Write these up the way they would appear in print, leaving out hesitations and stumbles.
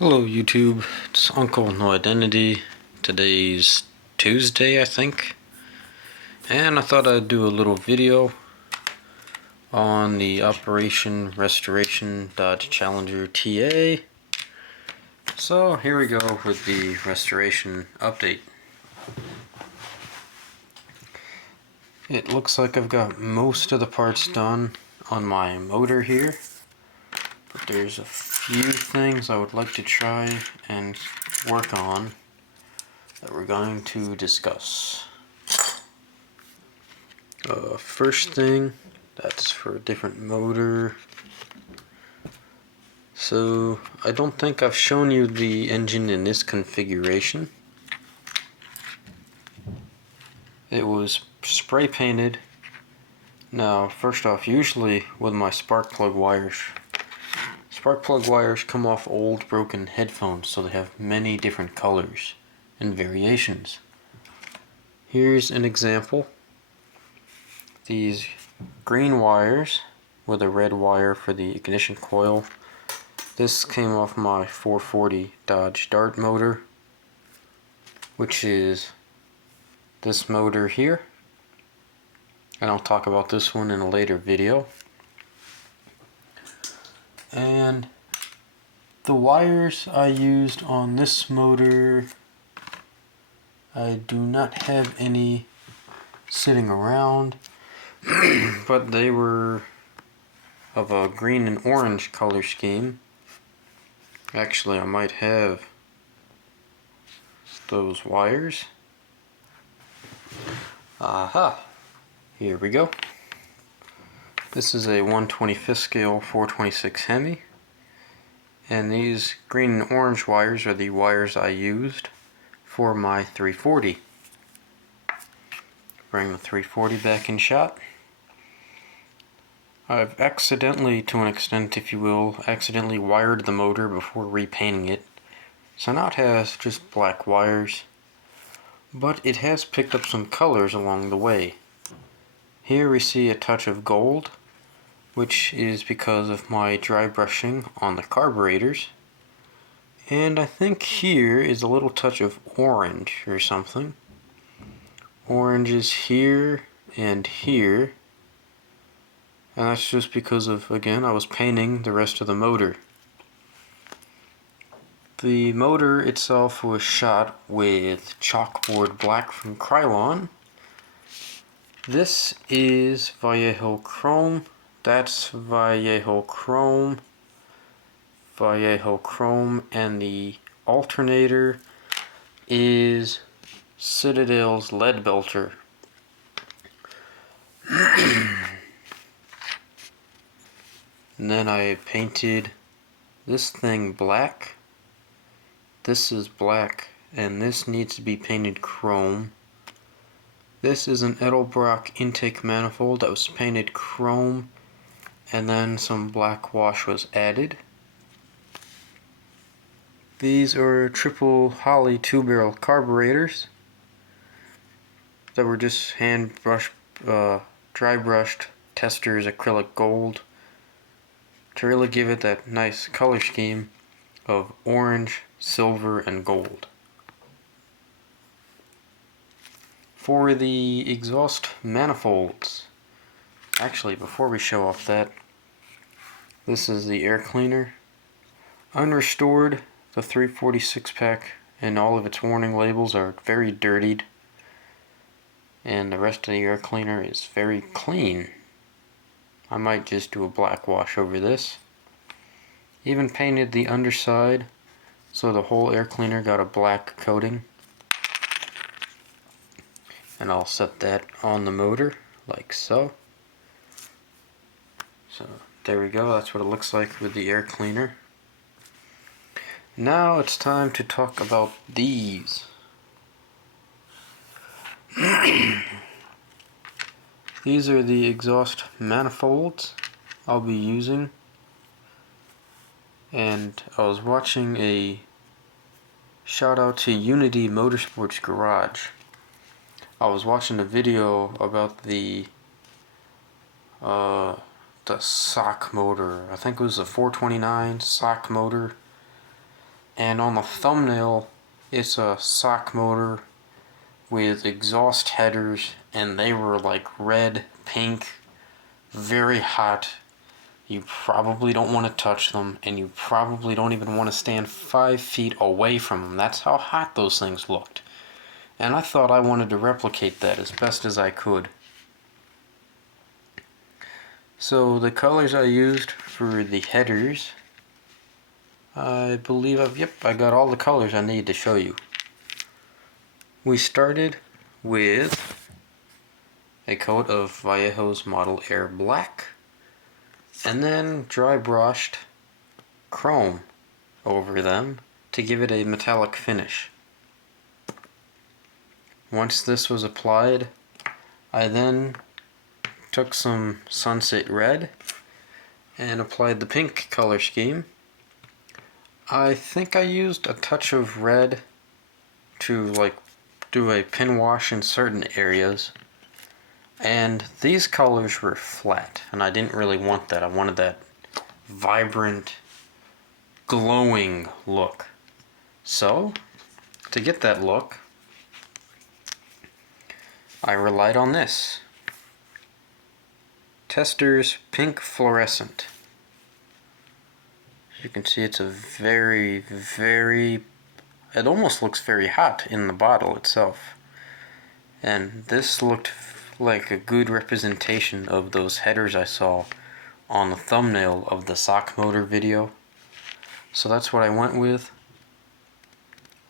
Hello YouTube, it's Uncle No Identity. Today's Tuesday, I think. And I thought I'd do a little video on the Operation Restoration Dodge Challenger TA. So here we go with the restoration update. It looks like I've got most of the parts done on my motor here. But there's a few things I would like to try and work on that we're going to discuss. First thing, that's for a different motor. So I don't think I've shown you the engine in this configuration. It was spray painted. Now, first off, usually with my spark plug wires come off old broken headphones, so they have many different colors and variations. Here's an example. These green wires with a red wire for the ignition coil. This came off my 440 Dodge Dart motor, which is this motor here. And I'll talk about this one in a later video. And the wires I used on this motor, I do not have any sitting around, but they were of a green and orange color scheme. Actually, I might have those wires. Aha! Here we go. This is a 1/25th scale 426 Hemi. And these green and orange wires are the wires I used for my 340. Bring the 340 back in shot. I've accidentally, to an extent if you will, accidentally wired the motor before repainting it. So now it has just black wires, but it has picked up some colors along the way. Here we see a touch of gold, which is because of my dry brushing on the carburetors. And I think here is a little touch of orange or something. Orange is here and here. And that's just because of, again, I was painting the rest of the motor. The motor itself was shot with chalkboard black from Krylon. This is Vallejo Chrome. That's Vallejo Chrome. Vallejo Chrome, and the alternator is Citadel's Lead Belter. And then I painted this thing black. This is black, and this needs to be painted chrome. This is an Edelbrock intake manifold that was painted chrome, and then some black wash was added. These are triple Holley 2-barrel carburetors that were just hand brushed, dry brushed Testors acrylic gold to really give it that nice color scheme of orange, silver, and gold. For the exhaust manifolds, actually before we show off that, this is the air cleaner. Unrestored, the 346 pack and all of its warning labels are very dirtied, and the rest of the air cleaner is very clean. I might just do a black wash over this. Even painted the underside so the whole air cleaner got a black coating. And I'll set that on the motor like so. So there we go, that's what it looks like with the air cleaner. Now it's time to talk about these. These are the exhaust manifolds I'll be using. And I was watching a shout out to Unity Motorsports Garage. I was watching a video about the sock motor. I think it was a 429 sock motor And on the thumbnail, it's a sock motor with exhaust headers, and they were like red, pink, very hot. You probably don't want to touch them, and you probably don't even want to stand 5 feet away from them. That's how hot those things looked. And I thought I wanted to replicate that as best as I could. So the colors I used for the headers, I believe I got all the colors I need to show you. We started with a coat of Vallejo's Model Air Black, and then dry brushed chrome over them to give it a metallic finish. Once this was applied, I then took some sunset red and applied the pink color scheme. I think I used a touch of red to like do a pin wash in certain areas, and these colors were flat, and I didn't really want that. I wanted that vibrant, glowing look. So, to get that look, I relied on this. Tester's Pink Fluorescent. As you can see, it's a very, it almost looks very hot in the bottle itself. And this looked like a good representation of those headers I saw on the thumbnail of the sock motor video. So that's what I went with.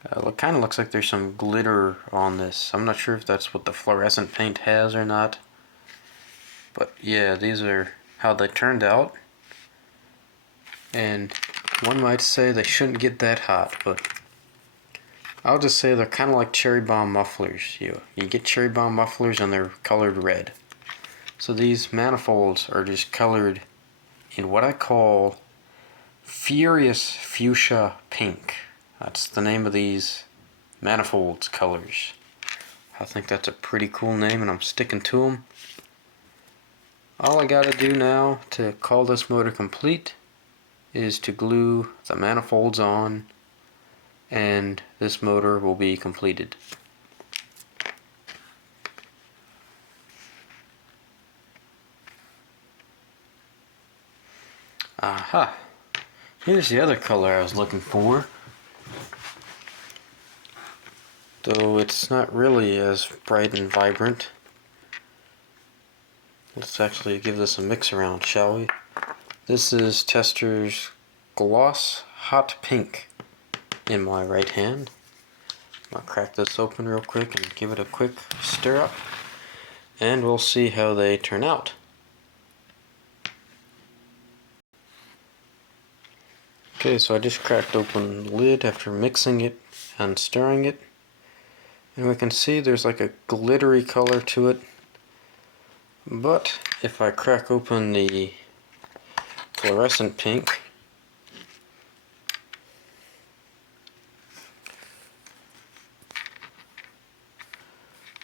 It kind of looks like there's some glitter on this. I'm not sure if that's what the fluorescent paint has or not. But yeah, these are how they turned out. And one might say they shouldn't get that hot, but I'll just say they're kind of like cherry bomb mufflers. You get cherry bomb mufflers and they're colored red. So these manifolds are just colored in what I call Furious Fuchsia Pink. That's the name of these manifolds colors. I think that's a pretty cool name, and I'm sticking to them. All I gotta do now to call this motor complete is to glue the manifolds on, and this motor will be completed. Aha! Here's the other color I was looking for. Though it's not really as bright and vibrant. Let's actually give this a mix around, shall we? This is Tester's Gloss Hot Pink in my right hand. I'll crack this open real quick and give it a quick stir up, and we'll see how they turn out. Okay, so I just cracked open the lid after mixing it and stirring it, and we can see there's like a glittery color to it. But if I crack open the fluorescent pink,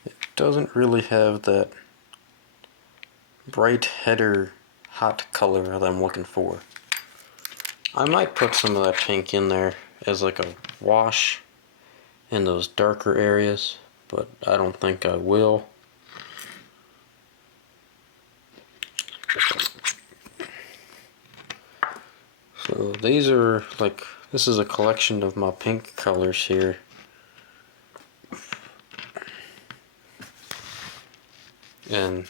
it doesn't really have that bright header hot color that I'm looking for. I might put some of that pink in there as like a wash in those darker areas, but I don't think I will. So these are like, this is a collection of my pink colors here. And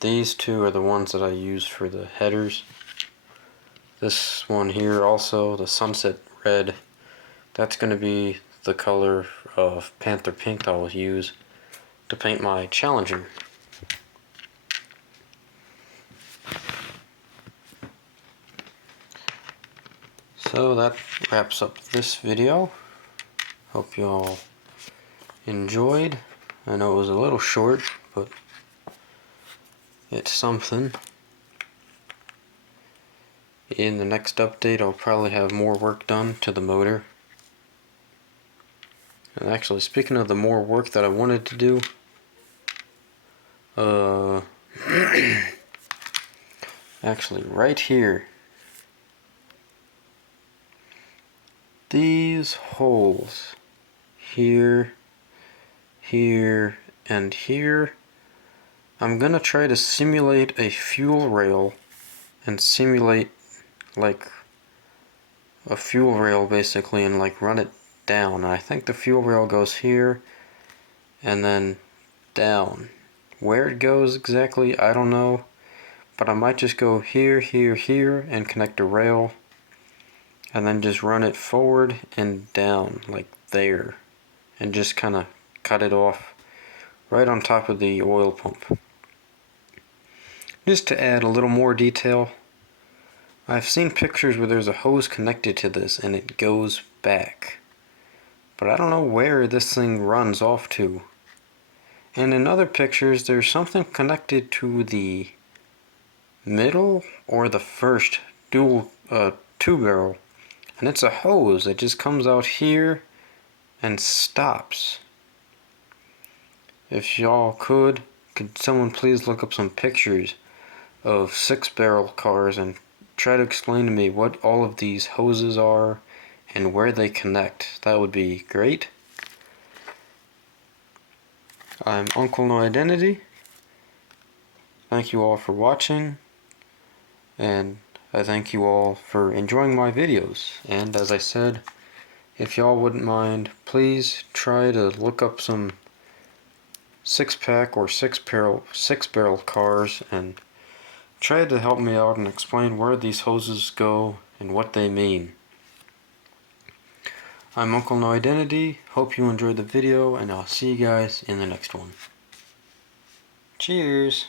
these two are the ones that I use for the headers. This one here also, the sunset red, that's going to be the color of Panther Pink I'll use to paint my Challenger. So that wraps up this video. Hope you all enjoyed. I know it was a little short, but it's something. In the next update, I'll probably have more work done to the motor. And actually, speaking of the more work that I wanted to do, actually right here, these holes here, here, and here, I'm gonna try to simulate a fuel rail and simulate like a fuel rail basically and like run it down. I think the fuel rail goes here and then down. Where it goes exactly, I don't know, but I might just go here, here, here and connect a rail and then just run it forward and down like there and just kind of cut it off right on top of the oil pump. Just to add a little more detail, I've seen pictures where there's a hose connected to this and it goes back, but I don't know where this thing runs off to. And in other pictures there's something connected to the middle or the first dual two barrel, and it's a hose that just comes out here and stops. If y'all could someone please look up some pictures of 6-barrel cars and try to explain to me what all of these hoses are and where they connect? That would be great. I'm Uncle No Identity. Thank you all for watching, and I thank you all for enjoying my videos. And as I said, if y'all wouldn't mind, please try to look up some 6-pack or 6-barrel cars and try to help me out and explain where these hoses go and what they mean. I'm Uncle No Identity. Hope you enjoyed the video, and I'll see you guys in the next one. Cheers!